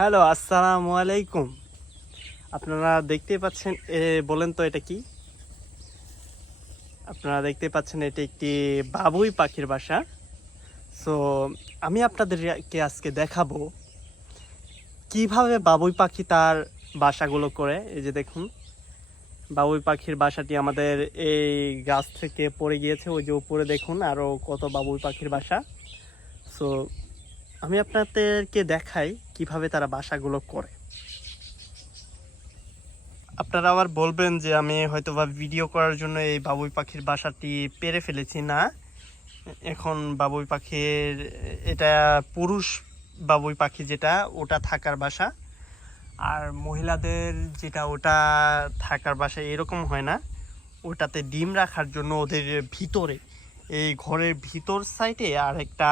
Hello, আসসালামু আলাইকুম। আপনারা দেখতে পাচ্ছেন, বলেন তো এটা কি? আপনারা দেখতে পাচ্ছেন এটা একটি বাবুই পাখির বাসা। সো আমি আপনাদেরকে আজকে দেখাবো কিভাবে বাবুই পাখি তার বাসাগুলো করে। এই যে দেখুন, বাবুই পাখির বাসাটি আমাদের এই গাছ থেকে পড়ে গিয়েছে। ওই যে উপরে দেখুন আরো কত বাবুই পাখির বাসা। সো আমি আপনাদেরকে দেখাই কিভাবে তারা বাসাগুলো করে। আপনারা আবার বলবেন যে আমি হয়তোবা ভিডিও করার জন্য এই বাবুই পাখির বাসাটি পেরে ফেলেছি। না, এখন বাবুই পাখির এটা পুরুষ বাবুই পাখি, যেটা ওটা থাকার বাসা, আর মহিলাদের যেটা ওটা থাকার বাসা এরকম হয় না। ওটাতে ডিম রাখার জন্য ওদের ভিতরে, এই ঘরের ভিতর সাইডে আর একটা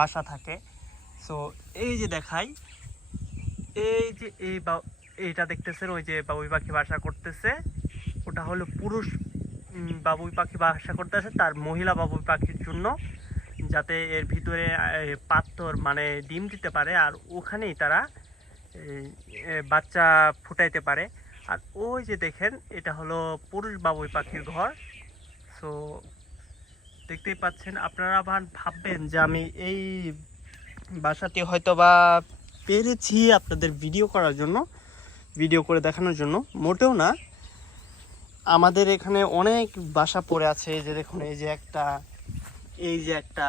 বাসা থাকে। সো এই যে দেখাই, এই যে এইটা দেখতেছেন, ওই যে বাবুই পাখি বাসা করতেছে, ওটা হলো পুরুষ বাবুই পাখি বাসা করতেছে তার মহিলা বাবুই পাখির জন্য, যাতে এর ভিতরে পাথর মানে ডিম দিতে পারে আর ওখানেই তারা বাচ্চা ফুটাইতে পারে। আর ওই যে দেখেন, এটা হলো পুরুষ বাবুই পাখির ঘর। সো দেখতেই পাচ্ছেন। আপনারা ভাববেন যে আমি এই বাসাটি হয়তো বা পেরেছি আপনাদের ভিডিও করার জন্য, ভিডিও করে দেখানোর জন্য। মোটেও না, আমাদের এখানে অনেক বাসা পড়ে আছে। এই যে দেখুন, এই যে একটা, এই যে একটা,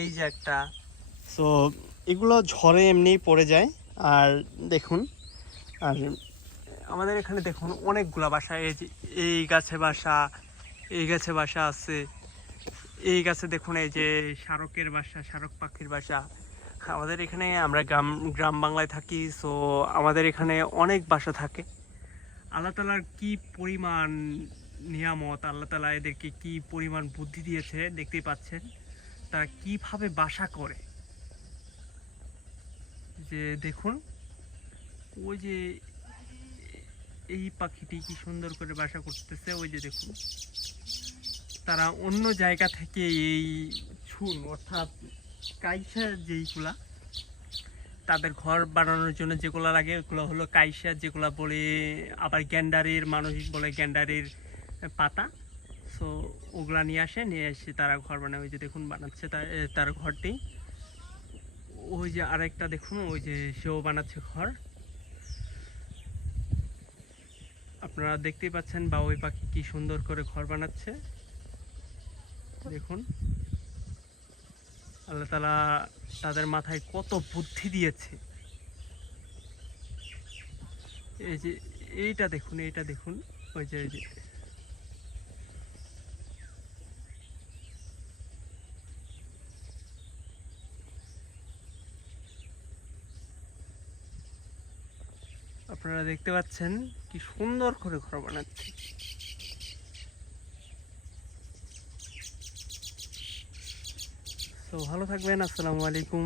এই যে একটা। সো এগুলো ঝড়ে এমনিই পড়ে যায়। আর দেখুন, আর আমাদের এখানে দেখুন অনেকগুলা বাসা। এই যে এই গাছে বাসা, এই গাছে বাসা আছে, এই গাছে দেখুন এই যে শারকের বাসা, শারক পাখির বাসা। আমাদের এখানে আমরা গ্রাম গ্রাম বাংলায় থাকি। সো আমাদের এখানে অনেক বাসা থাকে। আল্লাহ তালার কি পরিমাণ নিয়ামত, আল্লাহ তালা এদেরকে কি পরিমাণ বুদ্ধি দিয়েছে দেখতেই পাচ্ছেন। তারা কিভাবে বাসা করে, যে দেখুন, ওই যে এই পাখিটি কি সুন্দর করে বাসা করতেছে। ওই যে দেখুন, তারা অন্য জায়গা থেকে এই চুন অর্থাৎ কাইসা যেইগুলা তাদের ঘর বানানোর জন্য যেগুলো লাগে, ওগুলো হলো কাইসা, যেগুলো বলে আবার গ্যান্ডারির, মানুষ বলে গ্যান্ডারির পাতা। সো ওগুলা নিয়ে এসে তারা ঘর বানায়। ওই যে দেখুন বানাচ্ছে তার ঘরটি। ওই যে আরেকটা দেখুন, ওই যে সেও বানাচ্ছে ঘর। আপনারা দেখতেই পাচ্ছেন বাবুই পাখি কি সুন্দর করে ঘর বানাচ্ছে। দেখুন, আল্লাহ তাআলা তাদের মাথায় কত বুদ্ধি দিয়েছে। এই যে এইটা দেখুন, এইটা দেখুন, ওই যে আপনারা দেখতে পাচ্ছেন কি সুন্দর করে ঘর বানাচ্ছে। তো ভালো থাকবেন। আসসালামু আলাইকুম।